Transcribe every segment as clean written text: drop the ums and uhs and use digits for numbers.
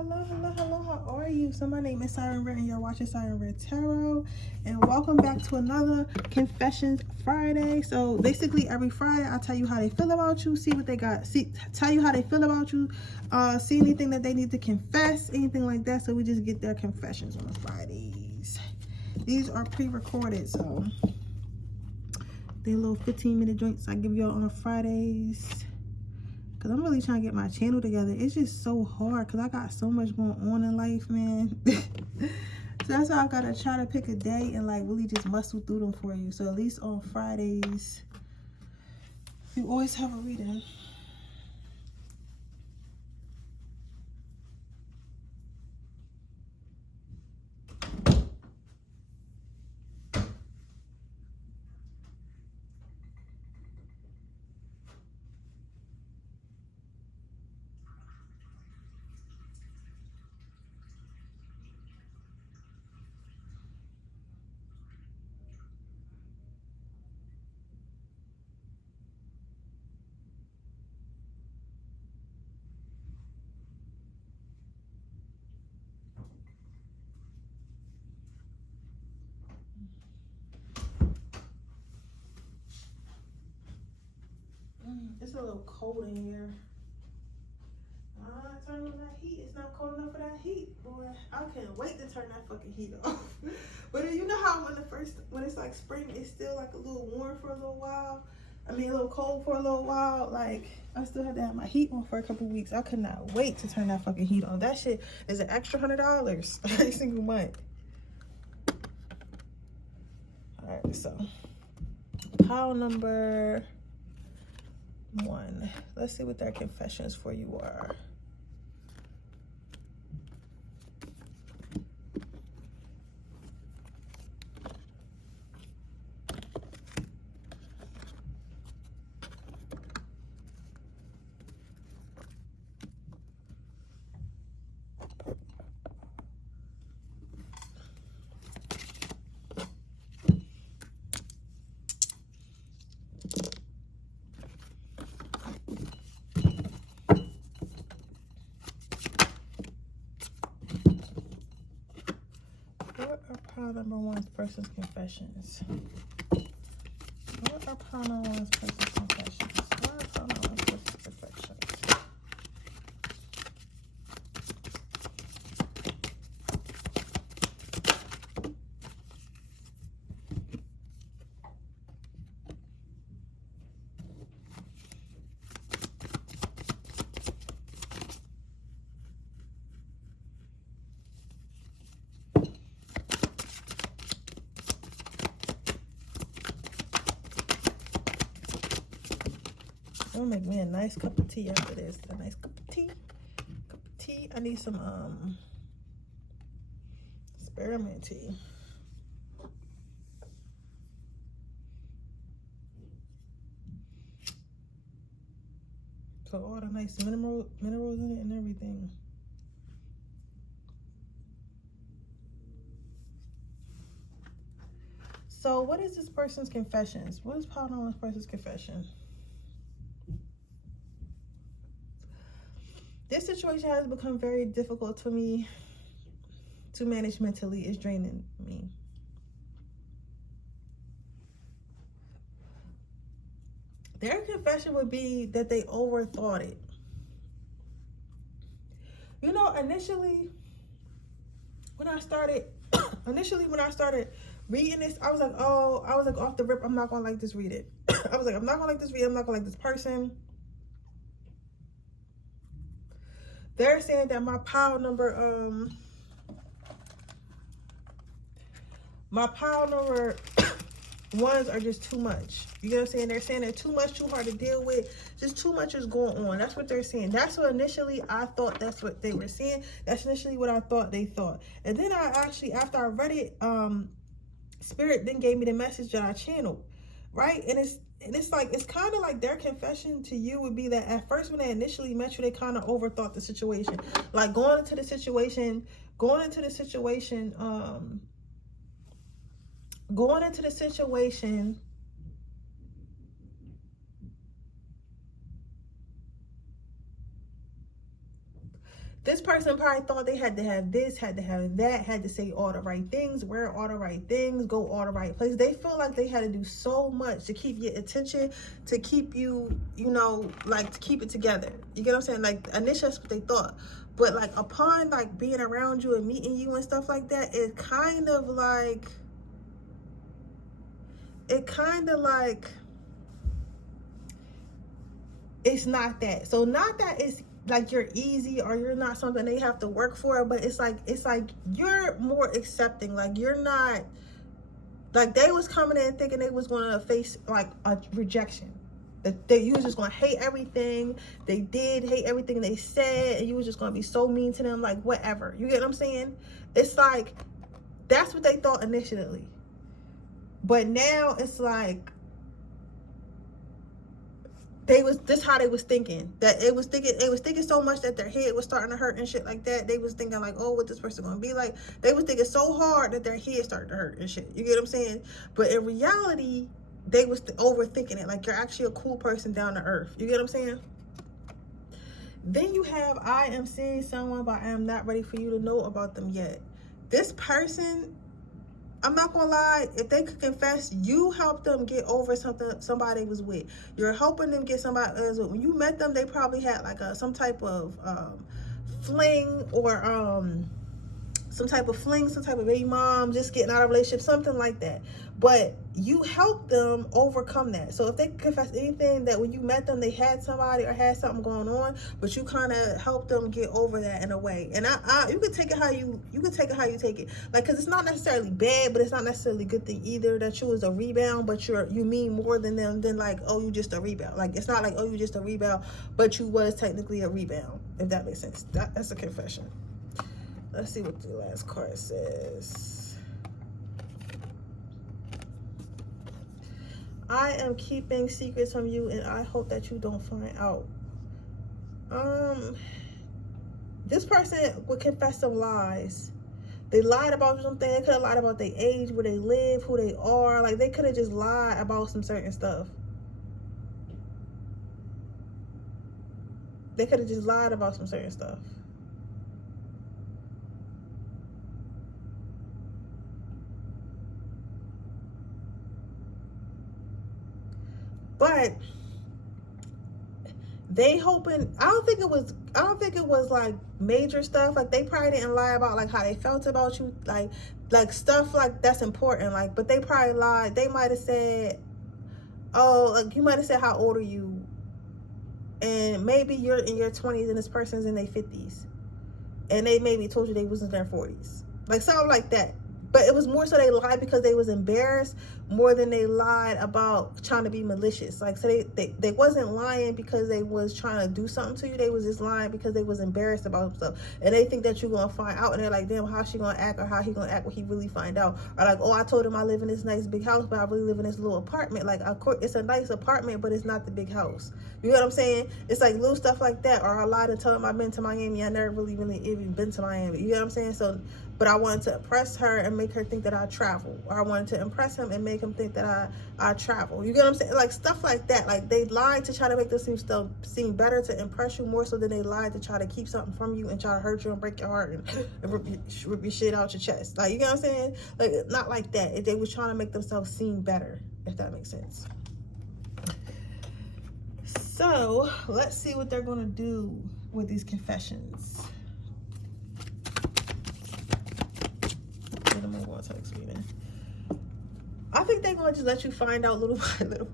hello. How are you? So my name is Siren Red and you're watching Siren Red Tarot. And welcome back to another Confessions Friday. So basically every Friday I tell you how they feel about you, see what they got, tell you how they feel about you, see anything that they need to confess, anything like that. So we just get their confessions on the Fridays. These are pre-recorded, so they're little 15-minute joints I give y'all on the Fridays. Because I'm really trying to get my channel together. It's just so hard because I got so much going on in life, man. So that's why I got to try to pick a day and like really just muscle through them for you. So at least on Fridays, you always have a reading. It's a little cold in here. Turn on that heat. It's not cold enough for that heat, boy. I can't wait to turn that fucking heat off. But you know how when it's like spring, it's still like a little warm for a little while. I mean, a little cold for a little while. Like, I still had to have my heat on for a couple weeks. I could not wait to turn that fucking heat on. That shit is an extra $100 every single month. All right, so pile number 1. Let's see what their confessions for you are. What are pile number 1's person's confessions? What are pile number 1's person's confessions? What are pile number 1's person's confessions? I'm gonna make me a nice cup of tea after this. A nice cup of tea. I need some spearmint tea. So all the nice minerals in it and everything. So what is this person's confessions? What is pile number 1's person's confession? This situation has become very difficult for me to manage mentally. It's draining me. Their confession would be that they overthought it. You know, initially when I started reading this, I was like off the rip, I'm not gonna like this read it. I was like, I'm not gonna like this read, I'm not gonna like this person. They're saying that my pile number 1s are just too much. You know what I'm saying? They're saying they're too much, too hard to deal with. Just too much is going on. That's what they're saying. That's what initially I thought that's what they were saying. That's initially what I thought they thought. And then I actually, after I read it, Spirit then gave me the message that I channeled, right? And it's like, it's kind of like their confession to you would be that at first when they initially met you, they kind of overthought the situation. Like going into the situation, This person probably thought they had to have this, had to have that, had to say all the right things, wear all the right things, go all the right places. They feel like they had to do so much to keep your attention, to keep you, you know, like to keep it together. You get what I'm saying? Like initially that's what they thought. But like upon like being around you and meeting you and stuff like that, it kind of like, it's not that. So not that it's like you're easy or you're not something they have to work for, but it's like you're more accepting. Like you're not, like they was coming in thinking they was going to face like a rejection, that you was just going to hate everything they did, hate everything they said, and you was just going to be so mean to them, like whatever. You get what I'm saying? It's like that's what they thought initially, but now it's like this how they was thinking. That they was thinking so much that their head was starting to hurt and shit like that. They was thinking like, oh, what this person gonna be like. They was thinking so hard that their head started to hurt and shit. You get what I'm saying? But in reality, they was overthinking it. Like you're actually a cool person down to earth. You get what I'm saying? Then you have, I am seeing someone, but I am not ready for you to know about them yet. This person, I'm not gonna lie, if they could confess, you helped them get over something somebody was with. You're helping them get somebody else with. When you met them, they probably had like some type of fling, or some type of baby mom, just getting out of a relationship, something like that. But you helped them overcome that. So if they confess anything, that when you met them, they had somebody or had something going on, but you kind of helped them get over that in a way. And you can take it how you take it. Like, cause it's not necessarily bad, but it's not necessarily a good thing either that you was a rebound, but you mean more than them than like, oh, you just a rebound. Like, it's not like, oh, you just a rebound, but you was technically a rebound, if that makes sense. That's a confession. Let's see what the last card says. I am keeping secrets from you, and I hope that you don't find out. This person would confess some lies. They lied about something. They could have lied about their age, where they live, who they are. Like, they could have just lied about some certain stuff. They could have just lied about some certain stuff. But they hoping, I don't think it was like major stuff. Like, they probably didn't lie about like how they felt about you, like stuff like that's important. Like, but they probably lied. They might have said, oh, like you might have said, how old are you? And maybe you're in your 20s and this person's in their 50s, and they maybe told you they was in their 40s, like something like that. But it was more so they lied because they was embarrassed more than they lied about trying to be malicious. Like, so they wasn't lying because they was trying to do something to you. They was just lying because they was embarrassed about stuff. And they think that you're going to find out. And they're like, damn, how she going to act, or how he going to act when he really find out. Or like, oh, I told him I live in this nice big house, but I really live in this little apartment. Like, of course, it's a nice apartment, but it's not the big house. You know what I'm saying? It's like little stuff like that. Or I lied and told him I've been to Miami. I never really even been to Miami. You know what I'm saying? So, but I wanted to impress her and make her think that I travel. Or I wanted to impress him and make him think that I travel. You get what I'm saying? Like, stuff like that. Like, they lied to try to make this seem better, to impress you more so than they lied to try to keep something from you and try to hurt you and break your heart and rip your shit out your chest. Like, you get what I'm saying? Like, not like that. They was trying to make themselves seem better, if that makes sense. So, let's see what they're going to do with these confessions. I think they're going to just let you find out little by little.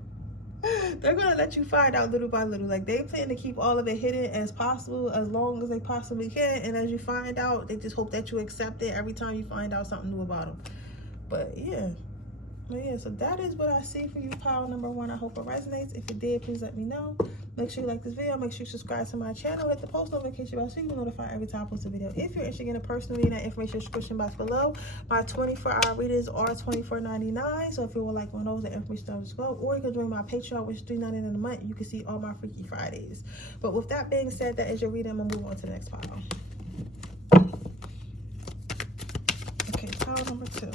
They're going to let you find out little by little. Like, they plan to keep all of it hidden as possible, as long as they possibly can. And as you find out, they just hope that you accept it every time you find out something new about them. But yeah. So that is what I see for you, pile number 1. I hope it resonates. If it did, please let me know. Make sure you like this video. Make sure you subscribe to my channel. Hit the post notification bell so you can notify every time I post a video. If you're interested in a personal reading, that information description box below. My 24-hour readers are $24.99. So if you would like one of those, the information down below. Or you can join my Patreon, which is $3.99 a month. You can see all my Freaky Fridays. But with that being said, that is your reading. I'm going to move on to the next pile. Okay, pile number 2.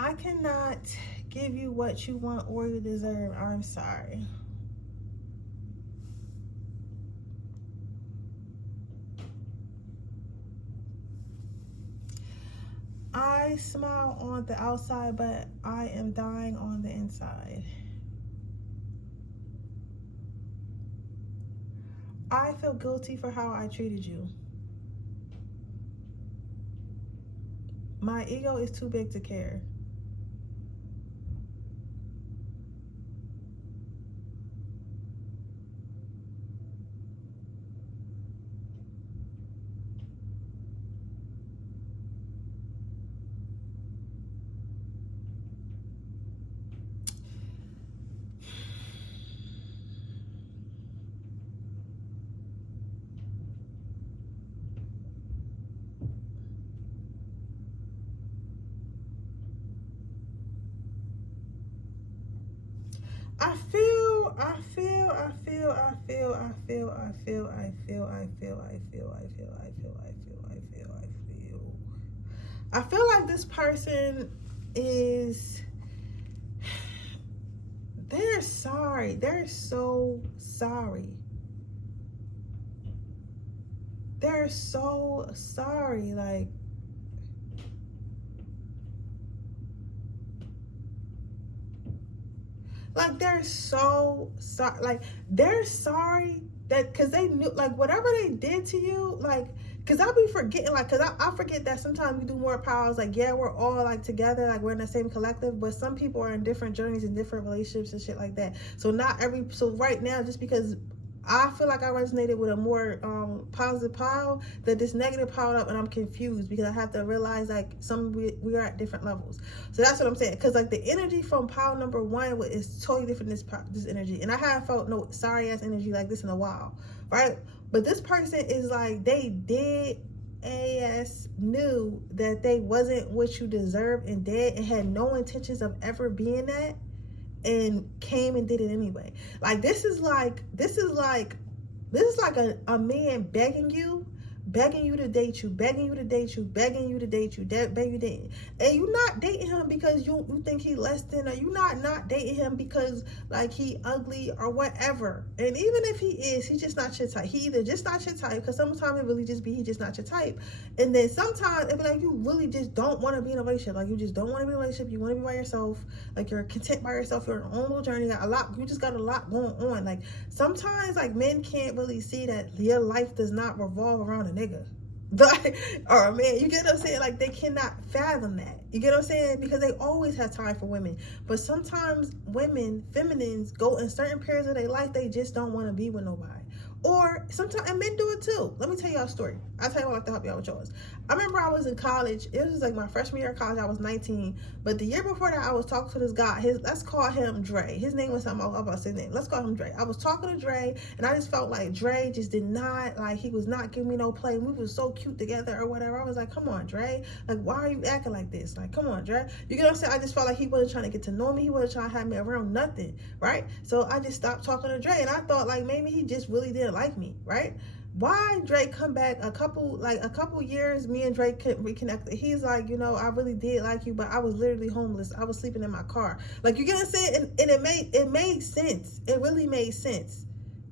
I cannot give you what you want or you deserve. I'm sorry. I smile on the outside, but I am dying on the inside. I feel guilty for how I treated you. My ego is too big to care. I feel, I feel, I feel, I feel, I feel, I feel, I feel, I feel, I feel, I feel, I feel, I feel, I feel, I feel. I feel like this person is, they're sorry. They're so sorry. They're so sorry. Like they're so sorry. Like they're sorry that because they knew like whatever they did to you, like because I'll be forgetting, like because I forget that sometimes we do more powers. Like yeah, we're all like together, like we're in the same collective, but some people are in different journeys and different relationships and shit like that. So right now, just because I feel like I resonated with a more positive pile, that this negative piled up and I'm confused because I have to realize like we are at different levels. So that's what I'm saying, because like the energy from pile number one is totally different than this energy, and I haven't felt no sorry ass energy like this in a while, right? But this person is like they did as knew that they wasn't what you deserved and dead and had no intentions of ever being that, and came and did it anyway. Like this is like a man begging you to date you, begging you to date you, begging you to date you, begging you to date. And you not dating him because you think he less than, or you not dating him because like he ugly or whatever. And even if he is, he's just not your type. He either just not your type, because sometimes it really just be he just not your type. And then sometimes it be like you really just don't want to be in a relationship. Like you just don't want to be in a relationship. You want to be by yourself. Like you're content by yourself. You're on your own little journey. You just got a lot going on. Like sometimes like men can't really see that your life does not revolve around a nigga. Or a man, you get what I'm saying? Like they cannot fathom that. You get what I'm saying? Because they always have time for women. But sometimes women, feminines, go in certain periods of their life, they just don't want to be with nobody. Or sometimes, and men do it too. Let me tell y'all a story. I'll tell you what I like to help y'all with yours. I remember I was in college. It was like my freshman year of college. I was 19. But the year before that, I was talking to this guy. Let's call him Dre. His name was something. I'm about to say his name. Let's call him Dre. I was talking to Dre, and I just felt like Dre just did not, like, he was not giving me no play. We was so cute together or whatever. I was like, come on, Dre. Like, why are you acting like this? Like, come on, Dre. You get what I'm saying? I just felt like he wasn't trying to get to know me. He wasn't trying to have me around nothing, right? So I just stopped talking to Dre, and I thought, like, maybe he just really didn't like me, right? Why Drake come back a couple years, me and Drake reconnected. He's like, I really did like you, but I was literally homeless. I was sleeping in my car. Like, you get what I'm saying? And it made sense. It really made sense.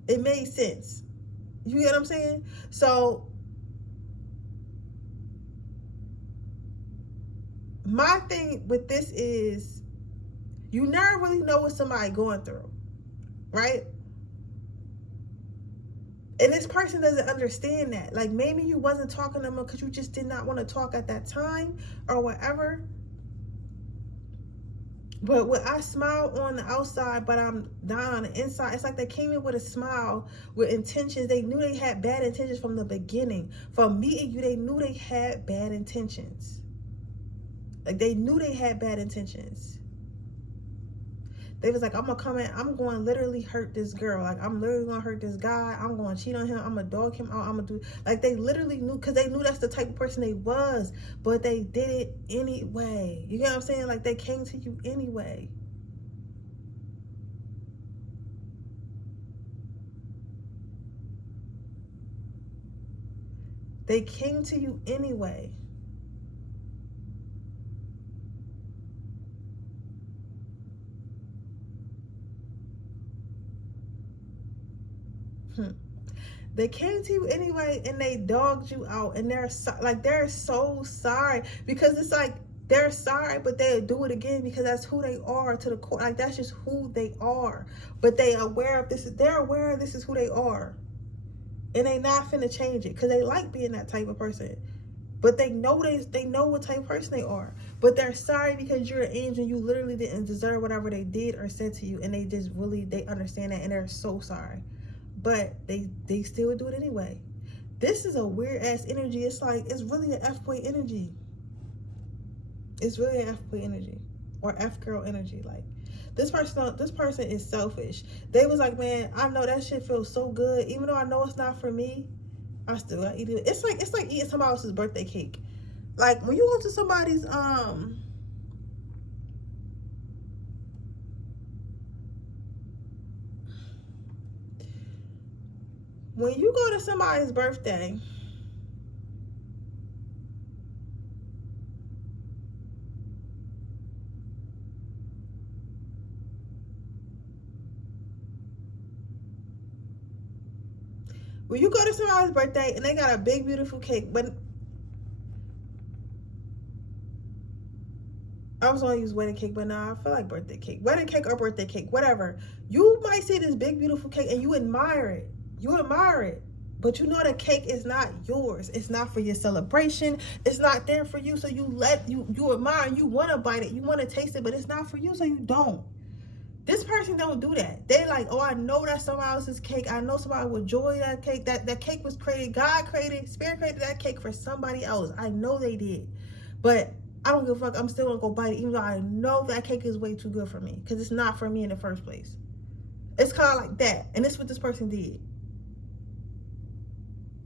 It made sense. You get what I'm saying? So my thing with this is you never really know what somebody going through, right? And this person doesn't understand that. Like, maybe you wasn't talking to them because you just did not want to talk at that time or whatever. But when I smile on the outside, but I'm down on the inside, it's like they came in with a smile, with intentions. They knew they had bad intentions from the beginning. From meeting you, they knew they had bad intentions. Like, they knew they had bad intentions. They was like, I'm gonna come in, I'm going to literally hurt this girl. Like, I'm literally gonna hurt this guy. I'm gonna cheat on him. I'm gonna dog him out. I'm gonna do, like, they literally knew, because they knew that's the type of person they was, but they did it anyway. You get what I'm saying? Like, they came to you anyway. They came to you anyway. They came to you anyway and they dogged you out, and they're so sorry, because it's like they're sorry, but they'll do it again because that's who they are to the core. Like, that's just who they are. But they're aware of this is who they are. And they not finna change it because they like being that type of person. But they know what type of person they are. But they're sorry because you're an angel and you literally didn't deserve whatever they did or said to you, and they understand that, and they're so sorry. But they still would do it anyway. This is a weird ass energy. It's like, it's really an F-boy energy. It's really an F-boy energy, or F-girl energy. Like, this person is selfish. They was like, man, I know that shit feels so good, even though I know it's not for me. I still gotta eat it. It's like eating somebody else's birthday cake. Like, when you go to somebody's when you go to somebody's birthday, and they got a big beautiful cake, but I was gonna use wedding cake, but nah, I feel like birthday cake. Wedding cake or birthday cake, whatever. You might see this big beautiful cake and you admire it. But you know the cake is not yours. It's not for your celebration. It's not there for you. So you admire, you want to bite it, you want to taste it, but it's not for you, so you don't. This person don't do that. They like, oh, I know that's somebody else's cake. I know somebody would enjoy that cake. That cake was created. God created, Spirit created that cake for somebody else. I know they did. But I don't give a fuck. I'm still gonna go bite it, even though I know that cake is way too good for me, because it's not for me in the first place. It's kind of like that. And this is what this person did.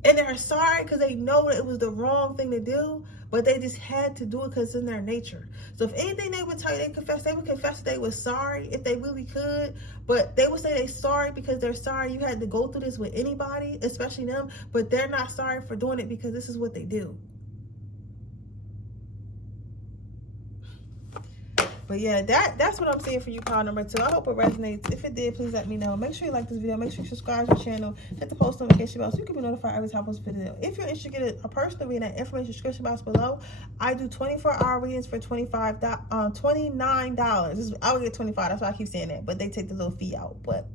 And they're sorry because they know that it was the wrong thing to do, but they just had to do it because it's in their nature. So if anything they would tell you, they would confess that they were sorry if they really could, but they would say they're sorry because they're sorry you had to go through this with anybody, especially them, but they're not sorry for doing it because this is what they do. But yeah, that's what I'm saying for you, pile number 2. I hope it resonates. If it did, please let me know. Make sure you like this video. Make sure you subscribe to the channel. Hit the post notification bell so you can be notified every time I post a video. If you're interested in getting a personal reading, that information description box below. I do 24-hour readings for $29. I would get $25. That's why I keep saying that. But they take the little fee out. But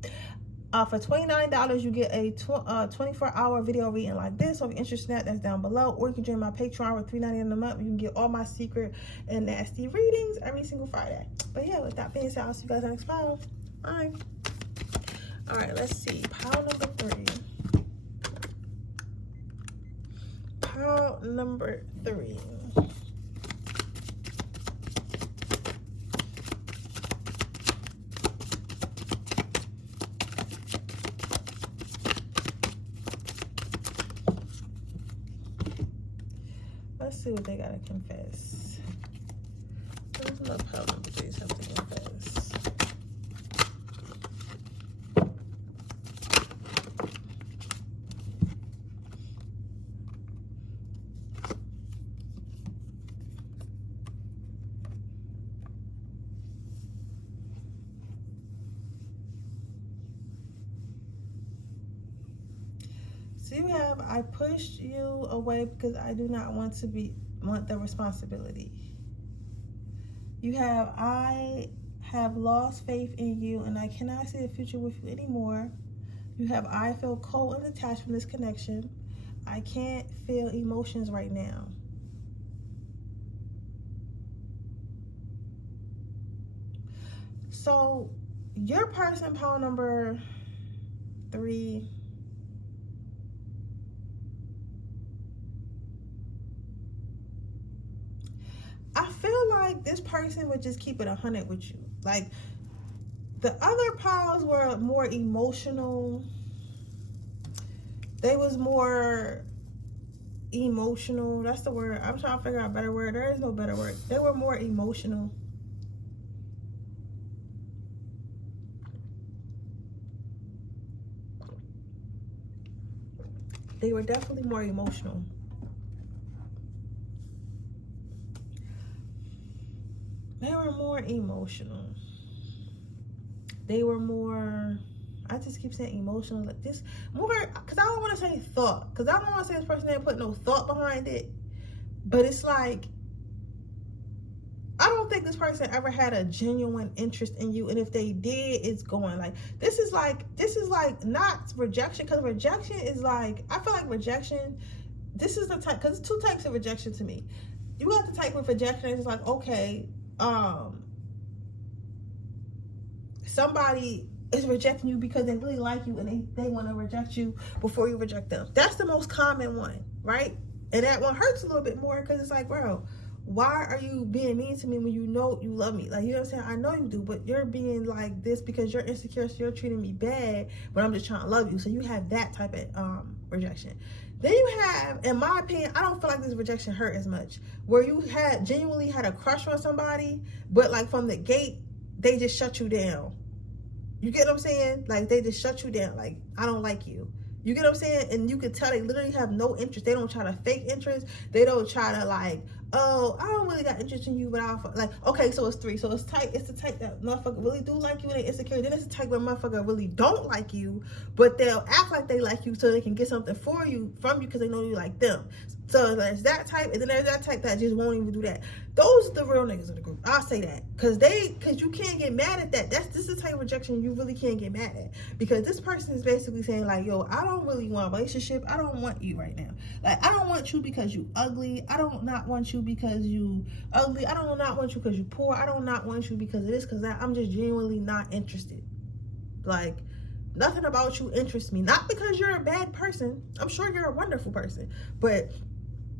for $29, you get a 24-hour video reading like this. So if you're interested in that, that's down below. Or you can join my Patreon with $3.99 a month. You can get all my secret and nasty readings every single Friday. But yeah, with that being said, I'll see you guys next pile. Bye. All right, let's see. Pile number 3. Pile number 3. Let's see what they gotta confess. There's no pile number 3, something to confess. So you have, I pushed you away because I do not want the responsibility. You have, I have lost faith in you and I cannot see the future with you anymore. You have, I feel cold and detached from this connection. I can't feel emotions right now. So your person, pile number 3, I feel like this person would just keep it 100 with you. Like, the other piles were more emotional. They was more emotional. That's the word. I'm trying to figure out a better word. There is no better word. They were more emotional. They were definitely more emotional. They were more emotional. They were more, I just keep saying emotional, like this more, because I don't want to say thought, because I don't want to say this person didn't put no thought behind it, but it's like, I don't think this person ever had a genuine interest in you, and if they did, it's going like, this is like not rejection, because rejection is like, I feel like rejection, this is the type, because it's two types of rejection to me. You got the type of rejection that's like, okay, somebody is rejecting you because they really like you and they want to reject you before you reject them. That's the most common one, right? And that one hurts a little bit more because it's like, bro, why are you being mean to me when you know you love me? Like, you know what I'm saying? I know you do, but you're being like this because you're insecure, so you're treating me bad, but I'm just trying to love you. So you have that type of rejection. Then you have, in my opinion, I don't feel like this rejection hurt as much, where you had genuinely had a crush on somebody, but like from the gate, they just shut you down. You get what I'm saying? Like, they just shut you down. Like, I don't like you. You get what I'm saying? And you can tell they literally have no interest. They don't try to fake interest. They don't try to like, oh, I don't really got interest in you, but I'll like, okay, so it's three. So it's type, it's the type that motherfucker really do like you and they insecure. Then it's the type where motherfucker really don't like you, but they'll act like they like you so they can get something from you because they know you like them. So there's that type, and then there's that type that just won't even do that. Those are the real niggas of the group. I'll say that. Cause you can't get mad at that. This is the type of rejection you really can't get mad at. Because this person is basically saying like, yo, I don't really want a relationship. I don't want you right now. Like, I don't want you because you ugly. I don't not want you because you ugly. I don't not want you because you poor. I don't not want you because of this, because that. I'm just genuinely not interested. Like, nothing about you interests me. Not because you're a bad person. I'm sure you're a wonderful person. But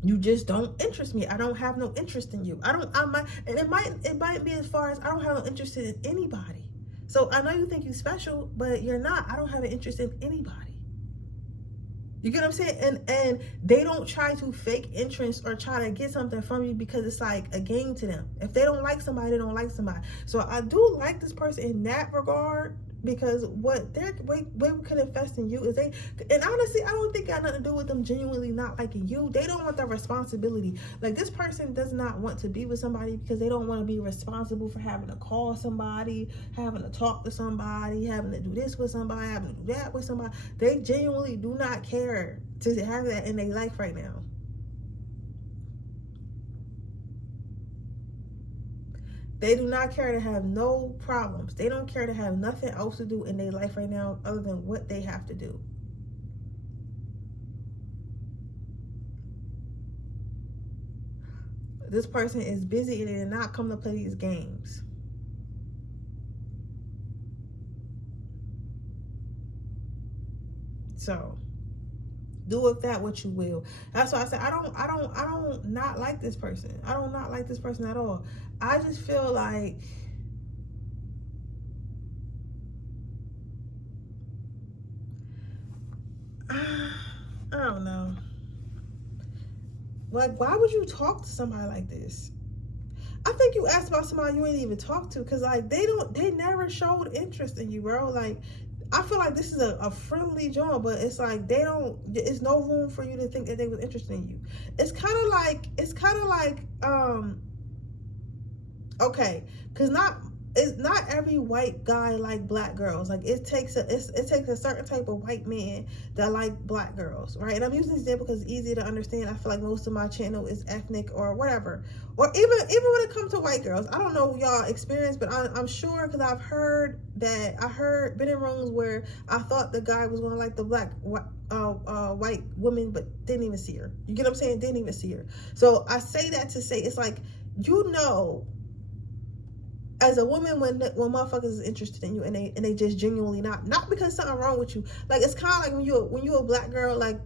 you just don't interest me. I don't have no interest in you. It might be as far as I don't have no interest in anybody. So I know you think you're special, but you're not. I don't have an interest in anybody. You get what I'm saying? And they don't try to fake interest or try to get something from you because it's like a game to them. If they don't like somebody, they don't like somebody. So I do like this person in that regard, because what could invest in you is and honestly, I don't think it got nothing to do with them genuinely not liking you. They don't want the responsibility. Like, this person does not want to be with somebody because they don't want to be responsible for having to call somebody, having to talk to somebody, having to do this with somebody, having to do that with somebody. They genuinely do not care to have that in their life right now. They do not care to have no problems. They don't care to have nothing else to do in their life right now other than what they have to do. This person is busy and they did not come to play these games. So do with that what you will. That's why I said I don't not like this person. I don't not like this person at all. I just feel like I don't know. Like, why would you talk to somebody like this? I think you asked about somebody you ain't even talked to, because like they never showed interest in you, bro. Like, I feel like this is a friendly job, but it's like it's no room for you to think that they was interested in you. It's kind of like okay, because not every white guy like black girls. Like, it takes a certain type of white man that like black girls, right? And I'm using this example because it's easy to understand. I feel like most of my channel is ethnic or whatever, or even when it comes to white girls. I don't know y'all experience, but I'm sure, because I've heard been in rooms where I thought the guy was gonna like the black white woman, but didn't even see her. You get what I'm saying? Didn't even see her. So I say that to say, it's like, you know, as a woman, when motherfuckers is interested in you and they just genuinely not because something wrong with you. Like, it's kind of like when you're a black girl, like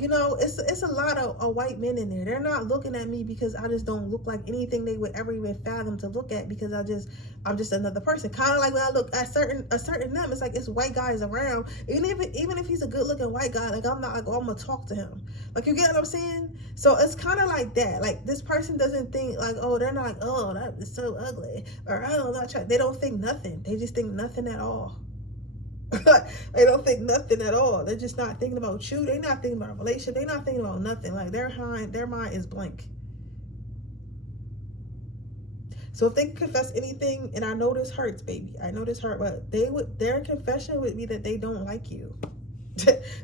you know, it's a lot of white men in there. They're not looking at me because I just don't look like anything they would ever even fathom to look at, because I'm just another person. Kind of like when I look at a certain them, it's like it's white guys around. Even if he's a good looking white guy, like, I'm not like, oh, I'm gonna talk to him. Like, you get what I'm saying? So it's kind of like that. Like, this person doesn't think like, oh, they're not like, oh, that is so ugly, or I don't know. They don't think nothing. They just think nothing at all. They don't think nothing at all. They're just not thinking about you. They're not thinking about a relationship. They're not thinking about nothing. Like, their mind is blank. So if they can confess anything, and I know this hurts, baby, I know this hurt, but their confession would be that they don't like you.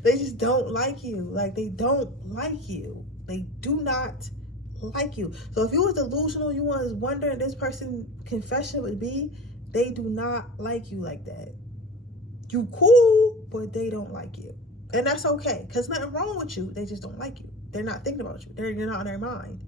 They just don't like you. Like, they don't like you. They do not like you. So if you was delusional, you was wondering this person confession would be, they do not like you like that. You cool, but they don't like you. And that's okay, because nothing wrong with you. They just don't like you. They're not thinking about you. You're not on their mind.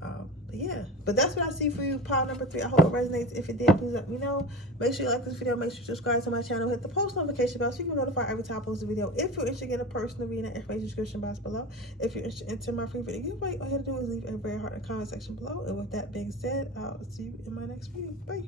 But yeah, but that's what I see for you, pile number 3. I hope it resonates. If it did, please let me know. Make sure you like this video. Make sure you subscribe to my channel. Hit the post notification bell so you can be notified every time I post a video. If you're interested in a personal reading, information description box below. If you're interested in entering my free video giveaway, all you have to do is leave a very heart in the comment section below. And with that being said, I'll see you in my next video. Bye.